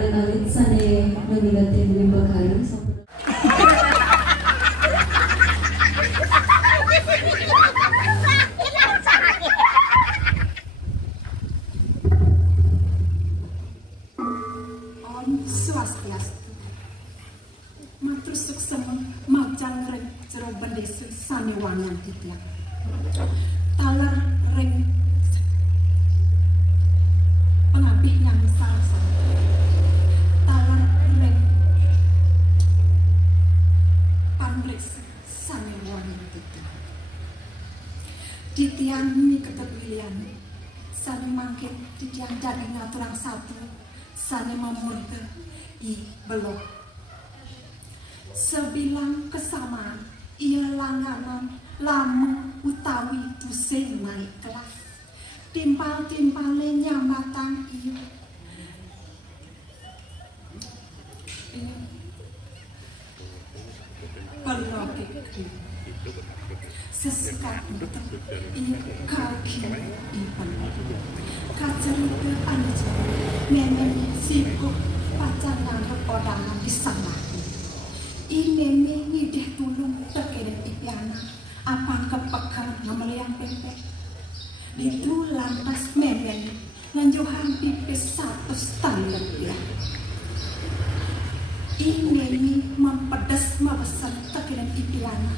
alit-alit sane nagigante mo bagay sa Swastiastu matur suksema majang reng jero bendesu sane wangan titiak taler reng pengabih yang sarasa taler reng panres sane wangan titiak titiang mi keterpilihan sane mangkin titiang jadi ngaturang satu sane memurga i belok sebilang kesamaan ia langganan lama utawi tusing naik kelas timpal-timpalnya nyambatan ia belok sesekat itu ia kaki i belok kacerita anjir memang sibuk pacaran rekodangan di sana. Ini ini deh tulung terkait ipiana apa kepekan ngamelian pempek. Itu lantas memang nganjuhan pipis 100 tahun ya. Ini mempedas mabesan terkait ipiana.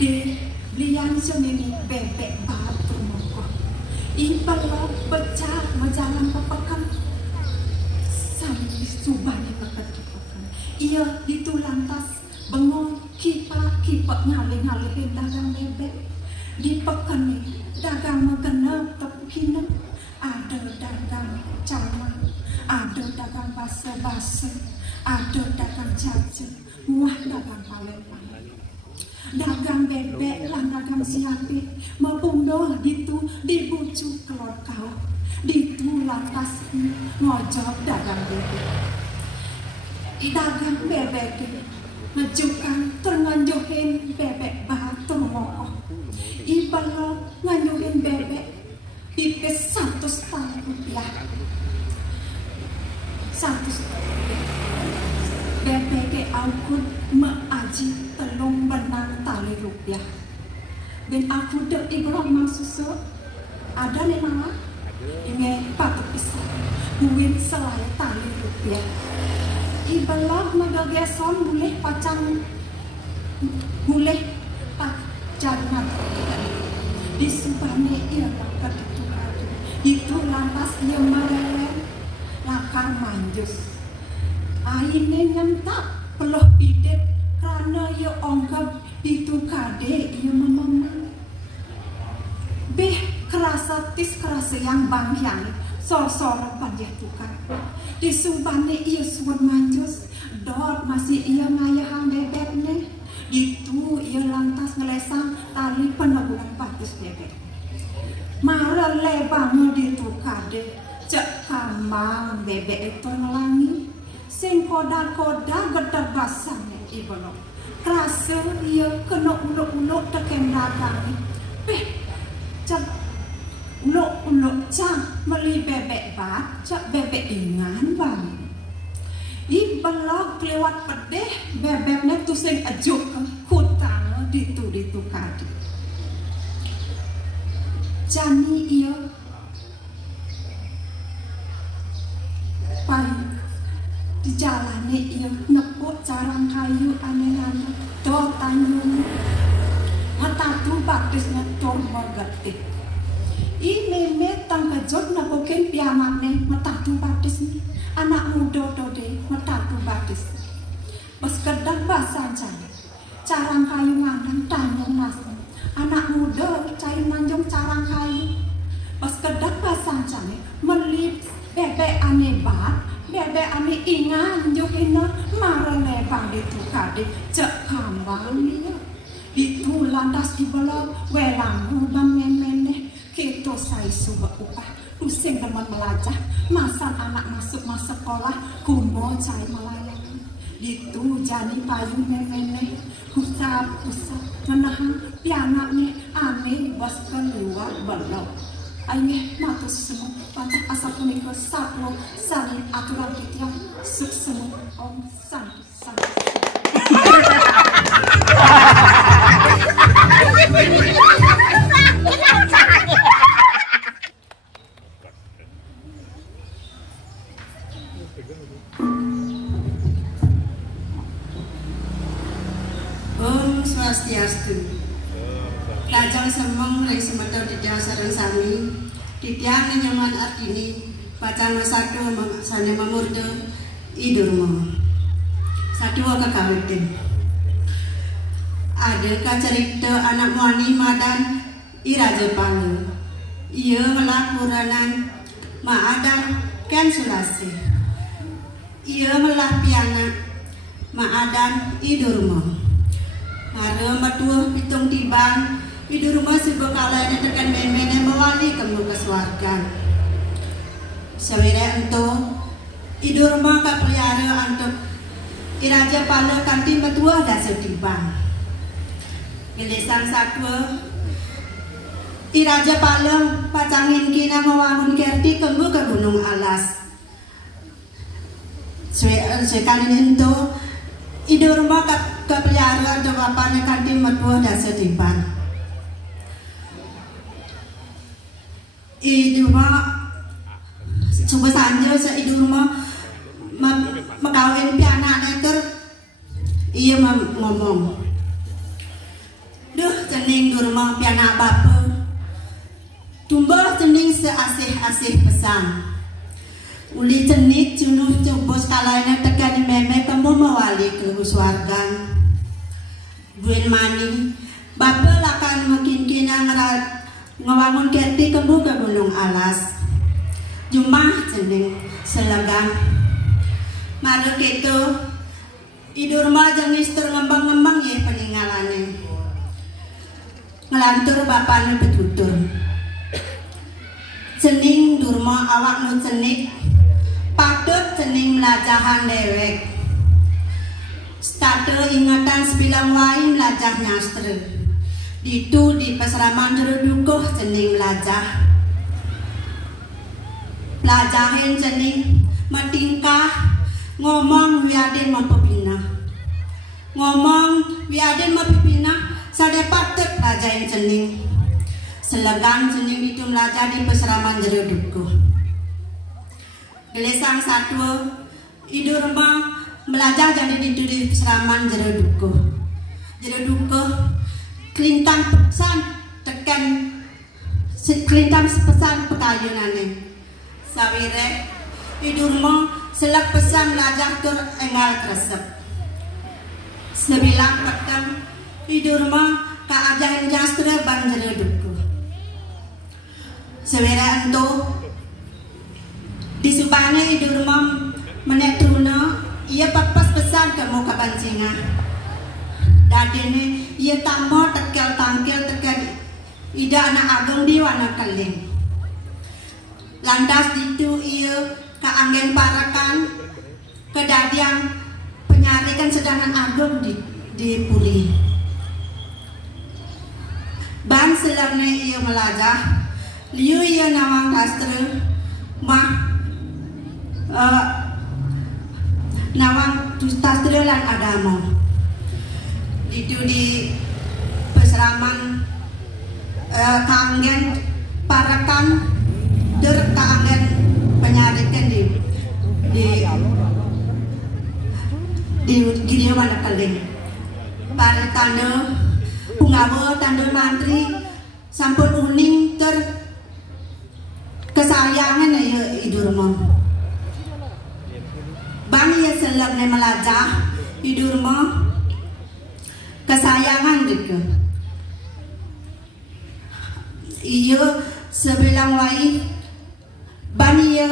De liang senini bebek batu moko. Impalo pecah majalan kepekan. Sampai subahnya berketukan. Ia itu lantas bengong kipa ngaling-ngaling dagang bebek di pekan ini dagang megenep tepukina ada dagang cawan ada dagang basa-basa ada dagang caca muah dagang palembang dagang bebek lan dagang siapi maupun doh gitu dibujuk kelor kau ditu lantas ngojok dagang bebek dagang bebek ngejukan ternganjuhin bebek batu mokoh ibalo nganjuhin bebek pipis 100 rupiah 100 bebek ke aku mengaji telung benang tali rupiah dan aku dek ibalo masusu ada nih mama ini patut pisah buin selai tali rupiah ibalah magageson boleh pacang boleh pacangan di subane ia bakal itu lantas ia marelen lakar manjus aine nyentak peloh pidet karena ia onggap itu kade ia memang beh kerasa tis kerasa yang bangyang sor-sor panjang tukar di subane ia suan manjus dot masih ia ngayahan bebeknya itu ia lantas ngelesang tali peneguran patus bebek marah lebang di tukar deh cek kambang bebek itu ngelangi sing koda-koda gedar basahnya ibalo kerasa ia kena uluk-uluk teken dagang beh cek uluk-uluk cang meli bebek bat cak bebek ingan bang ibelok lewat pedeh bebeknya tu sing ajuk hutang ditu kadi jani iya pai di jalan iya nepuk carang kayu aneh-aneh do tanyung matatu batisnya cor morgatik ini metang kejut na koken pianane matatu batis ni anak muda dode matatu batis pas kedang basan carang kayu ngandang tanyong mas anak muda cai nanjong carang kayu pas kedang basan melip bebek ane bat bebek ane ingan johina marah lebang itu kade cek kambang ni itu lantas dibelah welang dan memene kita saya subah upah pusing teman melajah masan anak masuk sekolah kumbo cai melayang itu jadi payung memene usap menahan pianaknya aneh bos keluar belok ayo matus semua patah asap punika saplo saling aturan titiang Suksema Om Santu Santu. Om Swastiastu. Lajeng semeng ring semedo Ditya sareng sami. Ditya nyaman artini pacana satu sane mamurda idurma. Sadua kakawiten. Ada kacerita anak Muani Madan Iraja Pala. Ia melakuranan Maadan Ken Sulase. Ia melapiana Maadan idurma. Mara matua pitung tibang idurma sibukala tekan memene mewali kamu keswargan. Sawire ento idurma kapeliara antuk Iraja Pala kanti matua dasa tibang. Gelesan satwa Iraja Pala pacangin kina mewangun kerti kamu ke Gunung Alas. Sekalin ento idurma kapeliara antuk bapane kanti matua dasa tibang. Idurma coba saja seidurma makawin pianak neter iya ngomong duh cening durma pianak bapa tumbah cening seasih-asih pesan uli cenik cunuh coba sekalanya tekan meme kamu mewali ke huswargan buin mani bapa lakan makin kina ngewangun kerti kamu ke Gunung Alas jumah cening selagang mara keto idurma jenis terngembang-ngembang ya peninggalannya ngelantur bapane betutur cening durma awak nu cenik patut cening melajahan dewek starte ingatan sebilang wain melajah nyastra ditu di peseraman jerudukuh cening melajah pelajahin cening matingkah ngomong wiadin mempepina ngomong wiadin mempepina sade patut pelajahin cening selegan cening itu belajar di peseraman jeruduku gelesang satwa idurma belajar jadi di peseraman jeruduku kelintang pesan tekan kelintang pesan pekayunane sawire idurma selak pesan belajar tur engal kresep sebilang petang idurma kaajahin jastra bang jeruduku sawire ento disubane idurma menetruna ia papas pesan kamu kabancinga dadene ia tambah tekel tangkel tekel ida anak ageng di wana keling lantas itu ia keanggen parakan kedadian penyarikan sedangan agung di Puri ban selamnya ia melajah liu ia nawang kastra mah nawang tastra lan agama itu di peseraman keanggen parakan der keanggen penyarikan di gini mana kaling para tanda pungawa tanda mantri sampun uning ter kesayangan ya idurma bang ya selab ne melajah idurma kesayangan gitu iya sebilang wai bani ya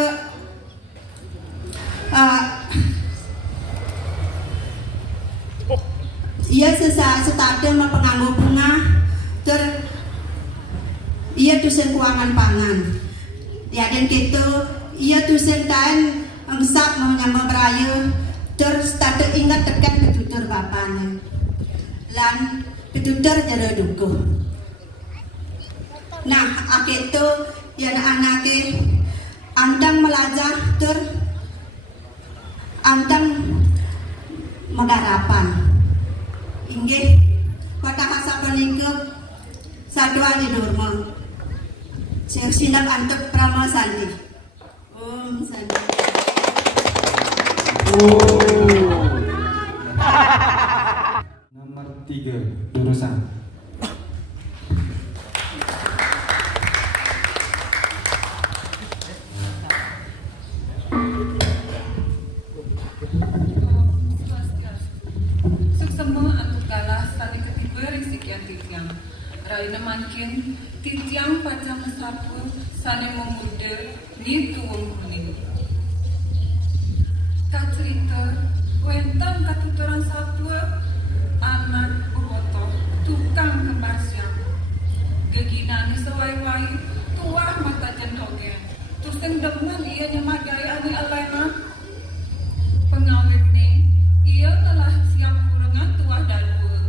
ia setade penganggo bunga ter ia tusen keuangan pangan diaden gitu ia tusen kain angsap mau nyamba beraya ter setade ingat tekan petutur bapane lan petutur jero dukuh nah aketo yang anake andang melajah ter Sarwa di Durma. Sinap antuk Prama Sandi. Om Sandi. Nomor 3, Durusan. Suksema antuk kalah sani ketiba risikian titiang. Raina makin titiang pacang mesrapu sani memuda ni tuwang kuning. Kak cerita, wentan katuturan sapua anak umoto tukang kembar siang. Geginani sewai-wai tuah mata jendogen. Tuseng demen ia nyemagaya ani alena. Pengawet ni ia telah siap kurangan tuah dalua.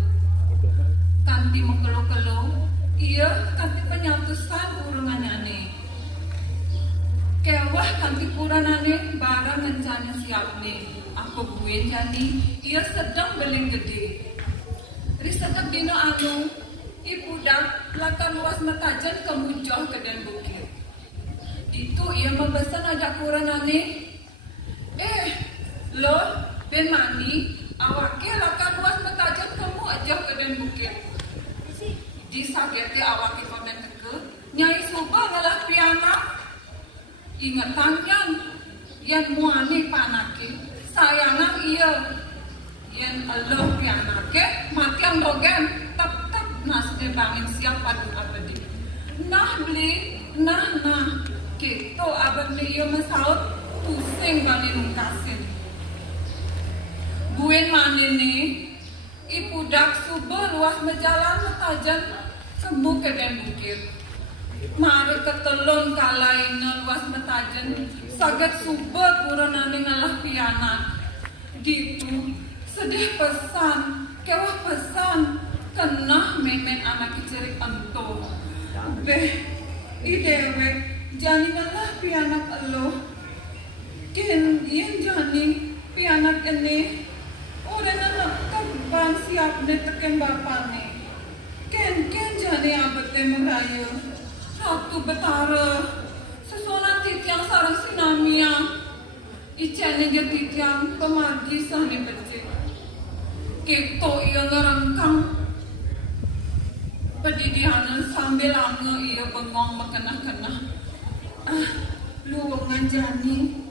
Kanti mengkelo-kelo ia kanti penyatusan urangannya ni. Kewah kanti kuranane barang ngencana siap ni. Apa buin jani ia sedang beling gede. Risetek dino anu ibu dak lakan luas metajan kemuncuh ke dan bukit. Itu ia mempesan ajak kuranane. Lo ben mani awake lakan luas metajan kamu aja ke dan bukit. Disageti awake komen teke nyai suba ngalah piana. Ingat tangan yang muani panake sayangan iya yang Allah pianake matiang dogen tetap nasde bangin siap padu abadi nah beli nah gitu abang beli iya masaut pusing bangin ungkasin buen mani nih ibu dak subuh luas mejalan metajan sembuh ke den bukit mari ketelon kalaina luas metajan saget subuh kuranane ngalah pianak gitu sedih pesan kewah pesan kena memen anak kecerik ento beh idewe jani ngalah pianak elo ken yen jani pianak ini udah anak kaban siap ne teken bapane ken jani abete merayu Ratu Betara sesonan titiang sarang sinamia icene je titiang pemargi sahni becik keto ia ngerengkang pedidihanan sambil ange ia bengong mekenah-kenah luwungan jani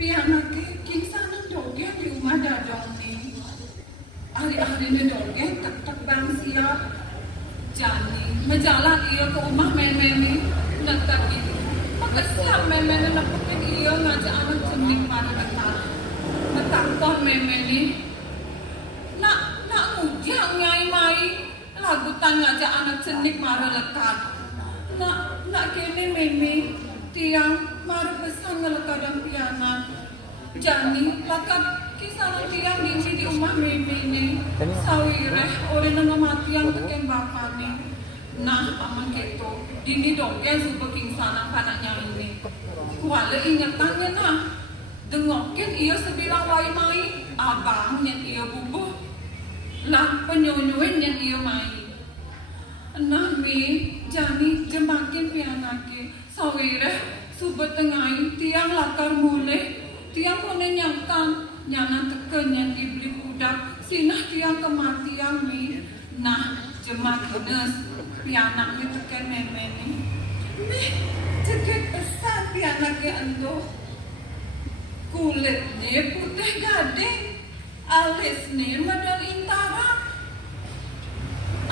pianake kingsanan dogen di rumah dadong ni ahli-ahli ni dogen tak bang siap jani menjalan ia ke rumah men-men netak itu makasih men-men nepekin ia ngajak anak cenik pada betakon men-men ni nak ngujang nyai mai lagutan ngajak anak cenik mara lekat nak kene men-men tiang mara pesan ngelekadang piana jani lakat kisaran tiang di rumah men-men ni sawireh ore nang mati yang teken bapane nah amang keto dini dogen subuh kingsanang kanaknya ini kuala ingetannya nah dengokin ia sebilang wai mai abang yang ia bubuh lah penyonyuin yang ia mai nah mi jani jemakin pianake sawireh subuh tengai tiang lakar mulai tiang kone nyangkang nyanan teken yang iblis budak sinah tiang kematian mi nah jemakenes pianak ni teken memen ni ceket pesan pianak ke ando kulitnya putih gading alisnya model intara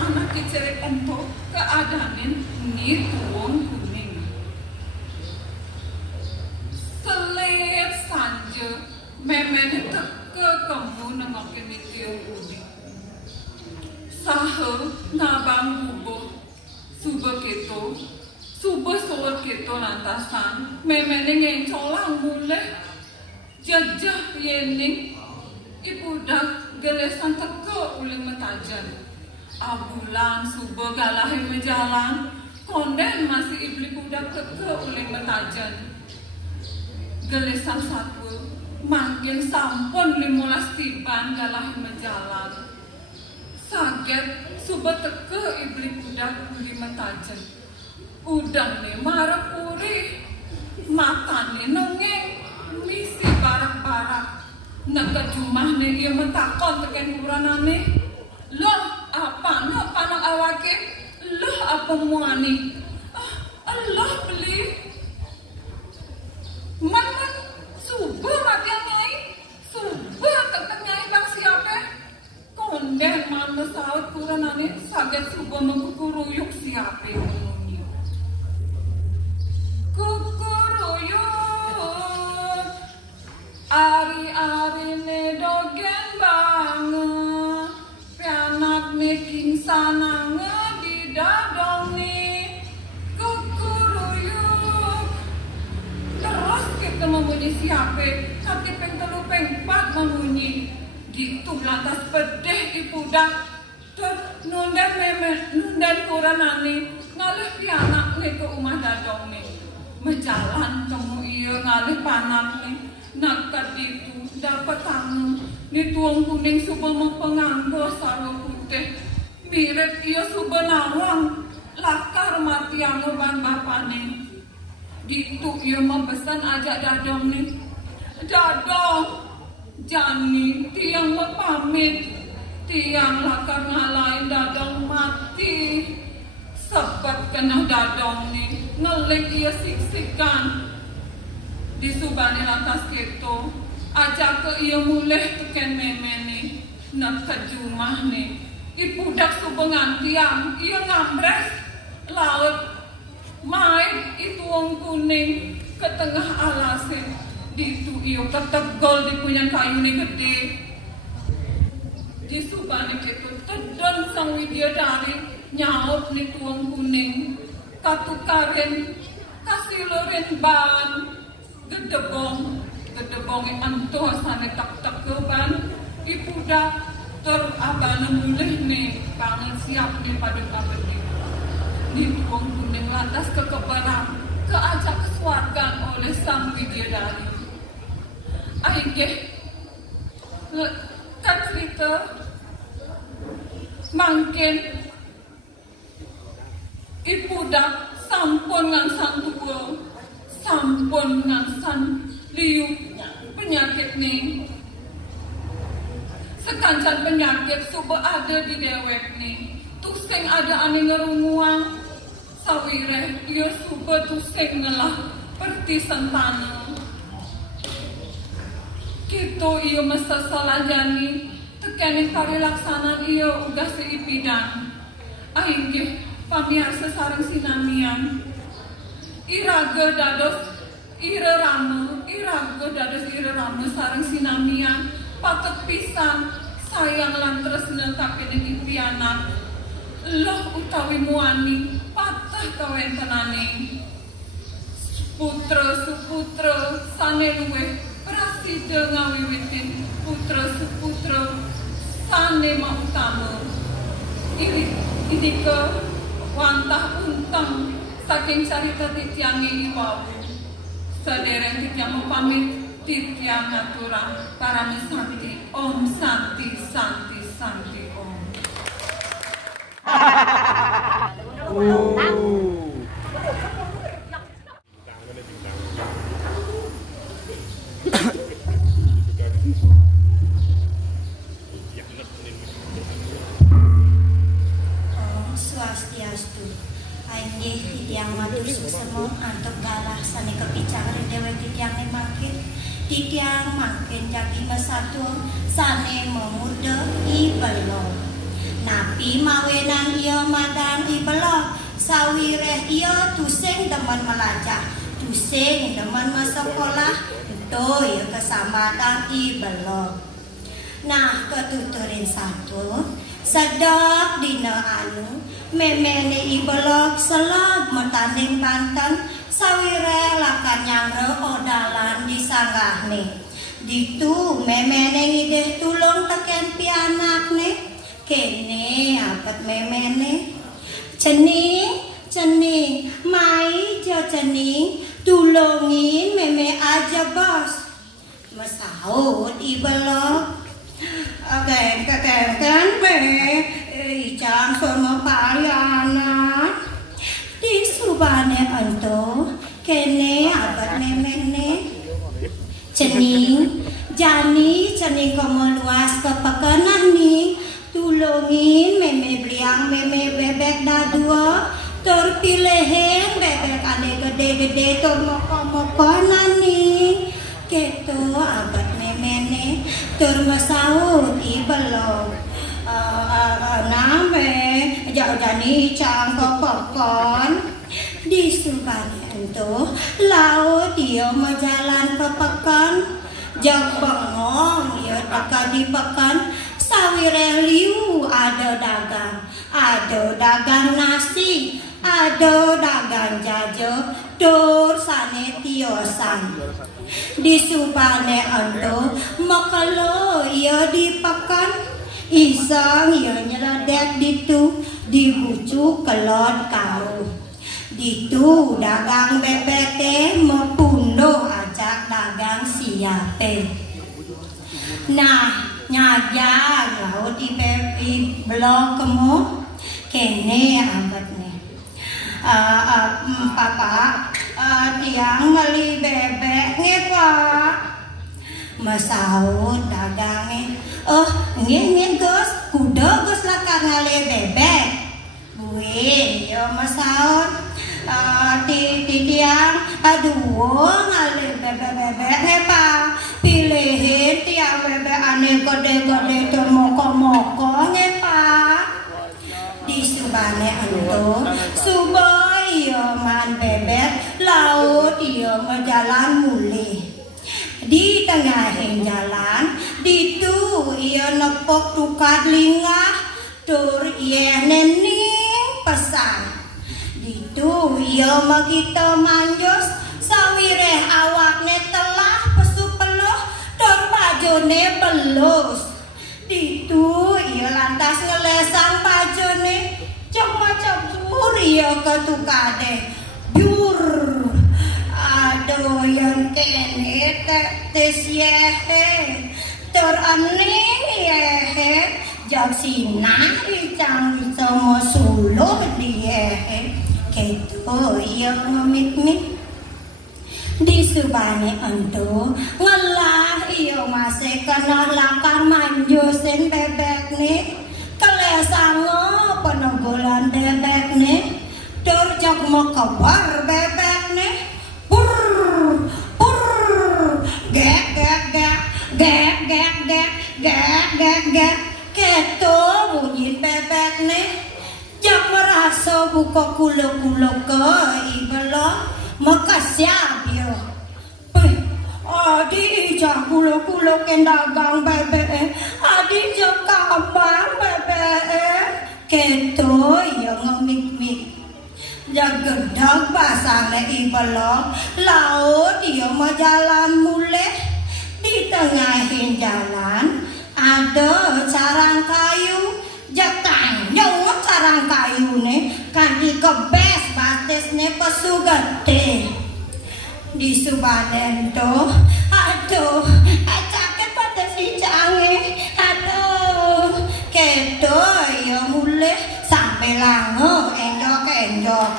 anak kecerik ando keadaanin ni tuwang kuning selit sanja memen teke kamu nengokin ni tiang kuning sahe nabang bubo subuh keto subuh sore keto lantasan memene ngencolang mulai jajah yening ibu dak gelesan teke uling metajan abulan subuh galahe mejalan konden masih iblis budak teke uling metajan gelesan satu makin sampun 15 tiban galahe mejalan Saget subat teke ibli budak beli mentajen. Udang nih marah puri, makan nih nengeng, misi barak-barak. Naka jumah nih ia mentakon teken kuranane. Loh apa no panang awake? Loh apa muani? Allah beli. Man subur mati nyai, subur teken nyai bang siapa? Kondeh mana saut kuranane saget subur mengkukuruyuk siapa? Kukuruyuk ari-ari ne dogen banget pianak ne king sanange di dadong ne kukuruyuk terus kita memunyi siapa katipeng telu pengpat memunyi gitu lantas pedeh ipudak ter nunden kuranane ngalih pianak ne ke rumah dadong ne menjalan kamu iya ngalih panak nih nakat itu dapat tangan nih tuang kuning suba mempenganggo sarwa putih mirip iya suba nawang lakar mati yang ban bapane ditu iya mempesan ajak dadong nih dadong jani tiang mepamit tiang lakar ngalahin dadong mati sebab kena dadong nih ngelik ia siksikan di subane lantas keto ajak ke ia mulih teken memene nak kejumah nih ipudak subengan tiang ia ngambres laut main itu wong kuning ke tengah alasin ditu ia ketegol di punya kayu nih gede di subane keto tedon sang widya-dari nyaut nih tuang kuning katukarin kasih loren ban gedebong antuh sane tak ke ban ipudak terabana mulih nih banget siap nih pada kabeh nih tuang kuning lantas kekebarang keajak kesuargan oleh sang widya-dari aingeh kan cerita mangkin ipudak sampun ngangsan tua, sampun ngangsan liu penyakit nih. Sekancan penyakit suba ada di dewek nih. Tuseng ada ane ngerunguang, sawireh ia suba tuseng ngelah perti sentana. Kito ia masa salah jani, tekenin kari laksanaan ia ugas seipidan. Ainggih pamiarsa sareng sinamian iraga dados ira rama sareng sinamian patet pisan sayang lan tresna kaping pianak loh utawi muani patah kawentenane putra suputra sane luweh prasida ngawiwitin putra suputra sane mautama ini ke wantah untang saking carita titiange iwau sadereng titiang pamit titiang aturang para santi om santi santi santi om. Swastiastu. Ainggih titiang matur suksema antuk galah sane kepicang dewe titiang makin titiang makin jadi mesatu sane memuda ibelo napi mawenan iya madang ibelo sawireh iya tusing teman melajah tusing teman sekolah itu ya kesamatan ibelo. Nah ketuturin satu sedok dina anu memene ibelok selog metanding Banten sawire lakan nyangre odalan disanggahne ditu memene ngideh tulung teken pianak ne kene apet memene cening mai jo cening tulungin meme aja bos mesaut ibelok kan me ijang sono palianan di subane ento kene abad memene cening jani cening komo luas kepekanan nih tulungin meme bliang meme bebek dadua tur pilehin bebek ade gede-gede tur moko-mokonan nih keto abad memene tur masaut ibelong name jauh-jani cangkok pokon di subane itu laut dia mau jalan ke pekan jak bengong dia dekat di pekan sawire liu ada dagang nasi ada dagang jajo tur sane tiosan di subane itu makalo ia di pekan isang ia nyeladek ditu dibucu kelot kau ditu dagang bebek mepunuh ajak dagang siape nah nyajang laut di blok kemo kene abadne papa tiang ngali bebek ngepa masaut dagangnya nge gos kuda gos lakar ngali bebek buin yo masaut tiang aduh ngali bebek ngepa pilihin tiang bebek aneh gede-gede tur moko-moko ngepa di subane ento suboy yo man bebek laut yo jalan mulih di tengahin jalan ditu ia nepok tukat lingah tur ia nening pesan ditu ia magita manjos sawireh awakne telah pesu peluh tur bajone belus ditu ia lantas ngelesang bajone cuma cebur ia ke tukade biur aduh yang kene tes yehe tur aning yehe jak sinah icang sama suluh diyehe keto iya ngemit-mit di subane ento ngelah iya masih kena lakar manjusin bebek nih kelesango penegulan bebek nih tur jak mau kabar bebek nih gek keto bunyi bebek nih jak merasa buka kulo-kulo ke ibelong maka siap yo adi jak kulo-kulo ke dagang bebek adi jak kabar bebek keto yo ngemik-mik jak gedang pasangnya ibelong laut yo mau jalan mulai di tengahin jalan ada sarang kayu jak tanjung sarang kayu nih kan di kebes batis nih pesu gede di subanen tuh aduh sakit batis si canggih aduh kedo ya mulai sampai lango endok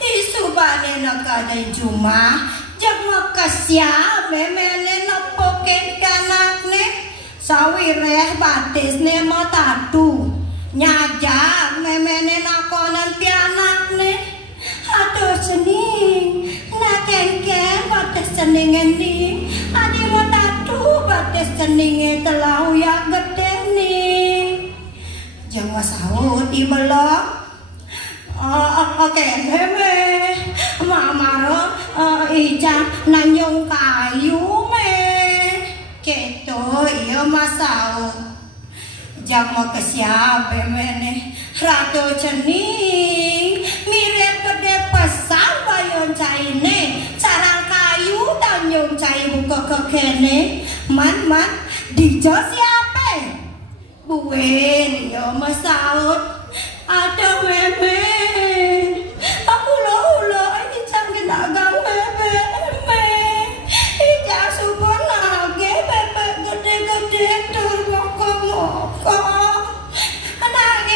di subanen kada cuma jak makasya memene nopoken kanak nih sawireh batis nih mau tatu nyajak memene nakonan pianak nih aduh cening nakengkeng batis ceningin nih adi mau tatu batis ceningin telau ya gede nih jangan saut ibelong oke meme mamaro ijang nanyong kayu me keto iya masau jak mau kesiap mene rado cening mirip gede pesan bayon caine sarang kayu nanyong cai buka kekene man dijo siapa buin iya masaut ada meme aku lo ini canggih dagang bebek ija subon lagi bebek gede-gede tur moko-moko nangis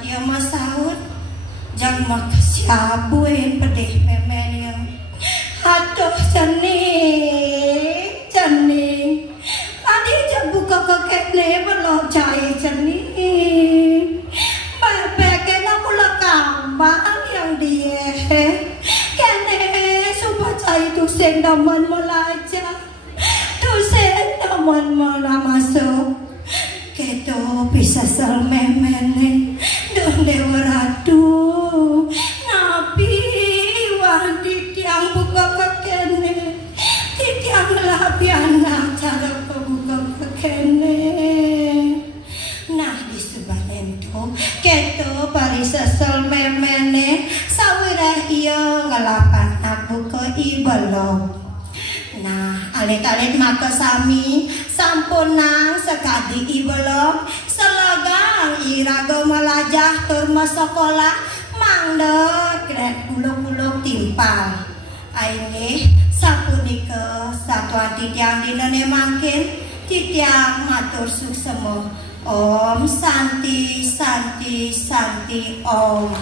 dia masaud jang mak siabuin pedih memenya aduh cening tadi jam buka kekene belum cai cening bebek aku lekambang yang dia kene supaya cai tu sen daman melaja tu sen daman malah masuk keto bisa selmemene dong dewa ratu nabi wadi tiang buka kekene tiang labiana cara buka kekene nah di sebagian itu keto parisa selmemene sawira iya ngelapan aku ke ibalong. Nah, alit-alit maka sami sampunang sekadi ibelong selagang irago malajah turma sekolah mangdek kret puluk-puluk timpal aini sapunika satu hati tiang dinane makin titiang matur suksemo om santi santi santi om.